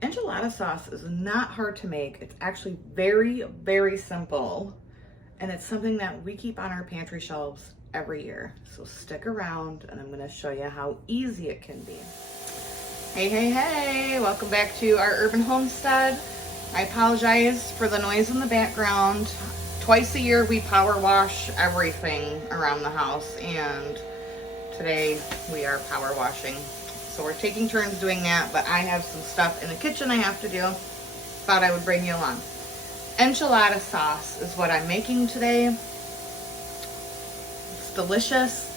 Enchilada sauce is not hard to make. It's actually very, very simple. And it's something that we keep on our pantry shelves every year. So stick around and I'm gonna show you how easy it can be. Hey, hey, hey, welcome back to our urban homestead. I apologize for the noise in the background. Twice a year we power wash everything around the house, and today we are power washing. So we're taking turns doing that, but I have some stuff in the kitchen I have to do. Thought I would bring you along. Enchilada sauce is what I'm making today. It's delicious.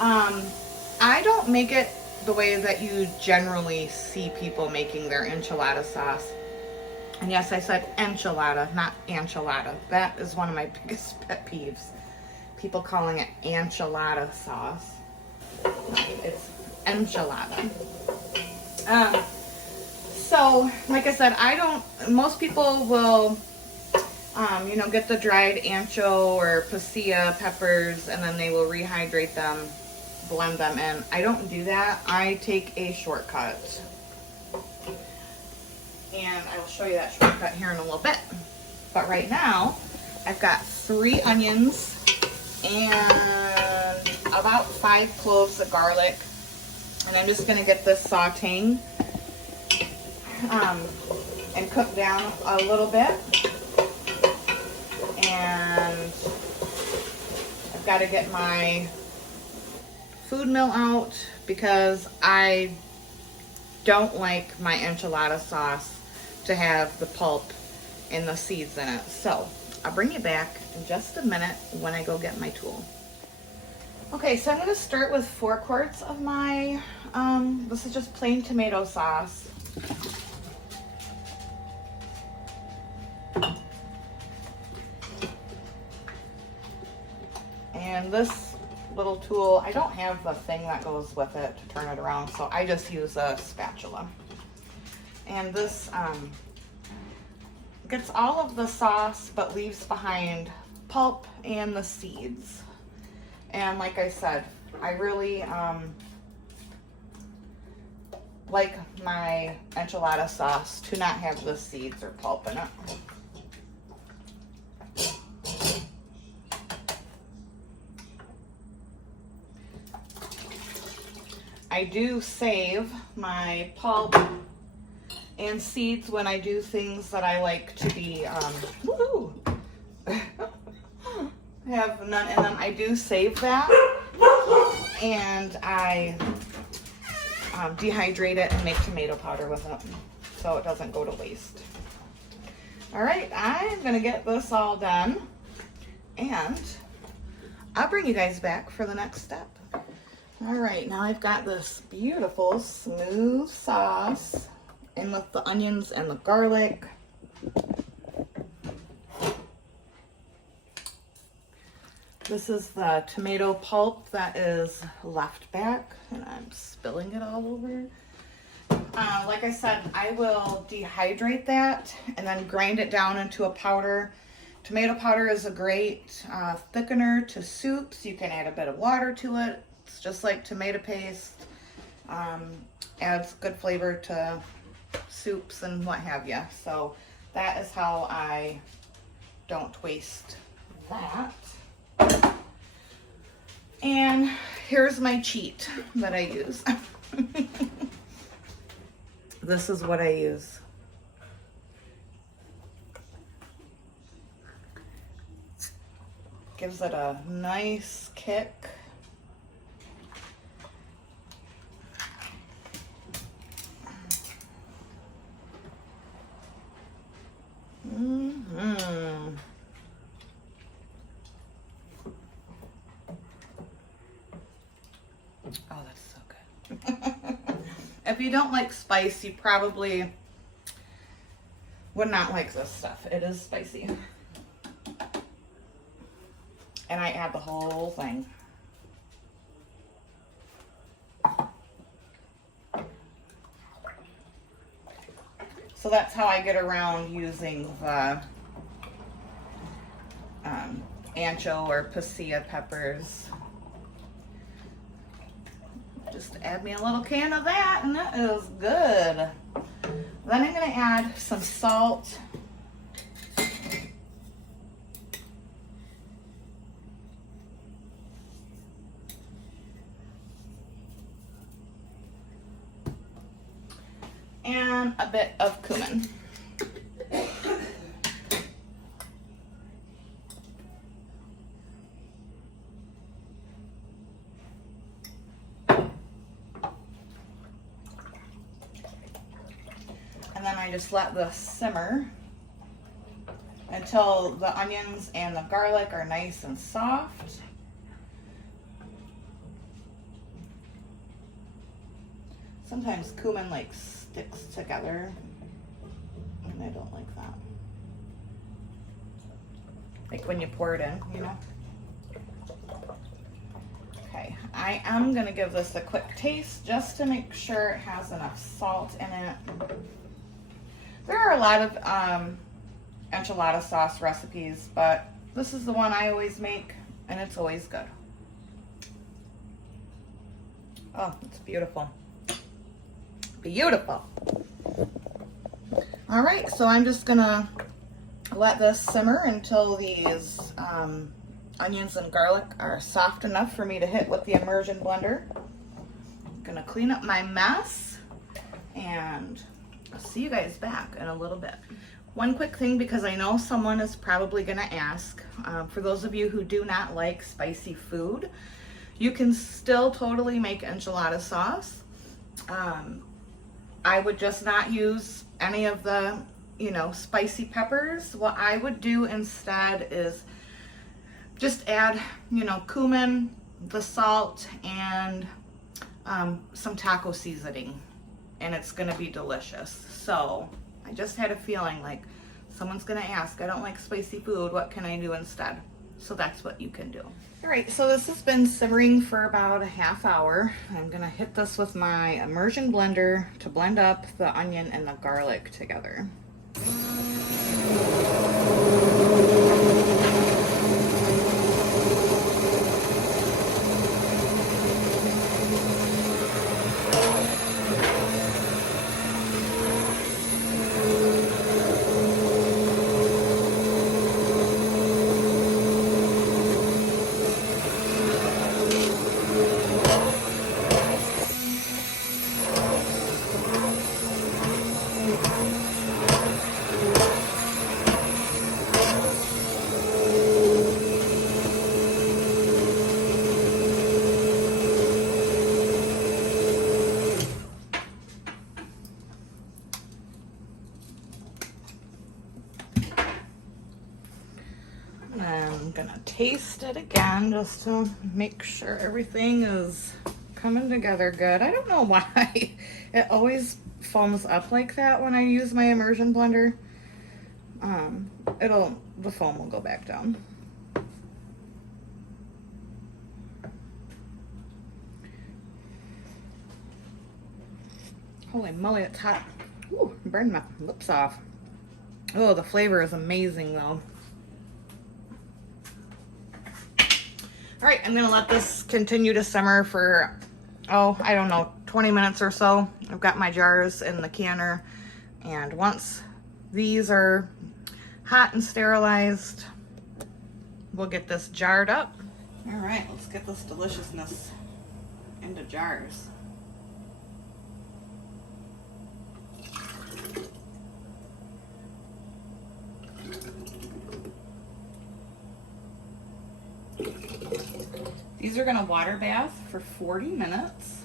I don't make it the way that you generally see people making their enchilada sauce. And yes, I said enchilada, not enchilada. That is one of my biggest pet peeves. People calling it enchilada sauce. It's enchilada. So, like I said, most people will, get the dried ancho or pasilla peppers and then they will rehydrate them, blend them in. I don't do that. I take a shortcut. And I will show you that shortcut here in a little bit. But right now, I've got 3 onions and about 5 cloves of garlic. And I'm just gonna get this sauteing and cook down a little bit. And I've got to get my food mill out because I don't like my enchilada sauce to have the pulp and the seeds in it. So I'll bring you back in just a minute when I go get my tool. Okay, so I'm going to start with 4 quarts of my, this is just plain tomato sauce. And this little tool, I don't have the thing that goes with it to turn it around, so I just use a spatula. And this gets all of the sauce but leaves behind pulp and the seeds. And like I said, I really like my enchilada sauce to not have the seeds or pulp in it. I do save my pulp and seeds when I do things that I like to be, have none in them. I do save that, and I dehydrate it and make tomato powder with it so it doesn't go to waste. All right, I'm gonna get this all done, and I'll bring you guys back for the next step. All right, now I've got this beautiful smooth sauce in with the onions and the garlic. This is the tomato pulp that is left back, and I'm spilling it all over. Like I said, I will dehydrate that and then grind it down into a powder. Tomato powder is a great thickener to soups. You can add a bit of water to it. It's just like tomato paste. Adds good flavor to soups and what have you. So that is how I don't waste that. And here's my cheat that I use. This is what I use. Gives it a nice kick. Oh, that's so good. If you don't like spice, you probably would not like this stuff. It is spicy. And I add the whole thing. So that's how I get around using the ancho or pasilla peppers. Just add me a little can of that and that is good. Then I'm gonna add some salt. And a bit of cumin. And then I just let this simmer until the onions and the garlic are nice and soft. Sometimes cumin like sticks together, and I don't like that. Like when you pour it in, you know? Okay, I am gonna give this a quick taste just to make sure it has enough salt in it. There are a lot of enchilada sauce recipes, but this is the one I always make, and it's always good. Oh, it's beautiful. Beautiful. All right, so I'm just gonna let this simmer until these onions and garlic are soft enough for me to hit with the immersion blender. I'm gonna clean up my mess, and I'll see you guys back in a little bit. One quick thing, because I know someone is probably gonna ask, for those of you who do not like spicy food, you can still totally make enchilada sauce. I would just not use any of the, spicy peppers. What I would do instead is just add, cumin, the salt, and some taco seasoning, and it's gonna be delicious. So I just had a feeling like someone's gonna ask, I don't like spicy food, what can I do instead? So that's what you can do. All right, so this has been simmering for about a half hour. I'm gonna hit this with my immersion blender to blend up the onion and the garlic together. I'm gonna taste it again just to make sure everything is coming together good. I don't know why it always foams up like that when I use my immersion blender. The foam will go back down. Holy moly, it's hot. Ooh, burned my lips off. Oh, the flavor is amazing though. All right, I'm gonna let this continue to simmer for, I don't know, 20 minutes or so. I've got my jars in the canner, and once these are hot and sterilized, we'll get this jarred up. All right, let's get this deliciousness into jars. These are gonna water bath for 40 minutes.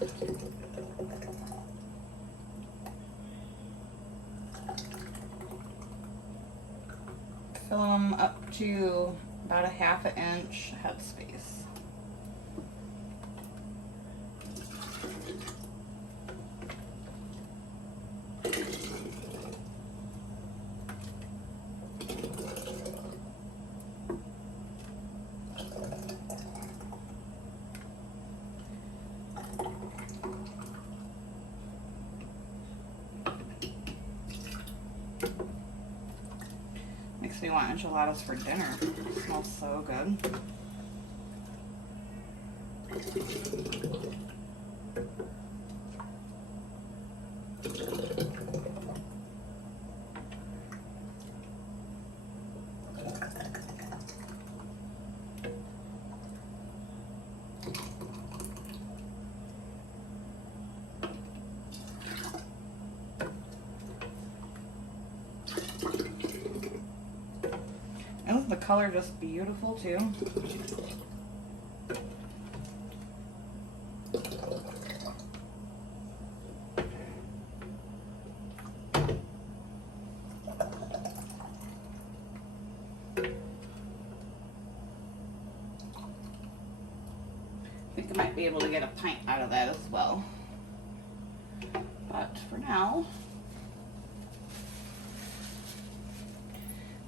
Fill them up to about a ½ inch headspace. Makes me want enchiladas for dinner. It smells so good. color just beautiful too. I think I might be able to get a pint out of that as well. But for now,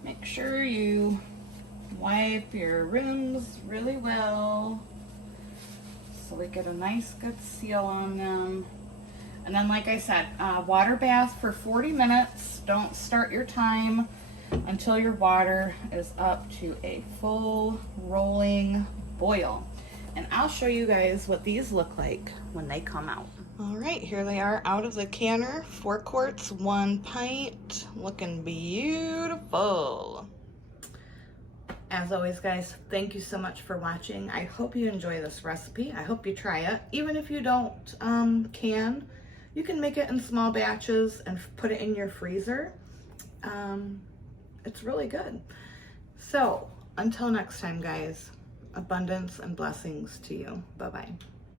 make sure you wipe your rims really well so we get a nice good seal on them. And then, like I said, water bath for 40 minutes. Don't start your time until your water is up to a full rolling boil. And I'll show you guys what these look like when they come out. All right, here they are out of the canner. 4 quarts, 1 pint, looking beautiful. As always, guys, thank you so much for watching. I hope you enjoy this recipe. I hope you try it. Even if you don't you can make it in small batches and put it in your freezer. It's really good. So until next time, guys, abundance and blessings to you. Bye-bye.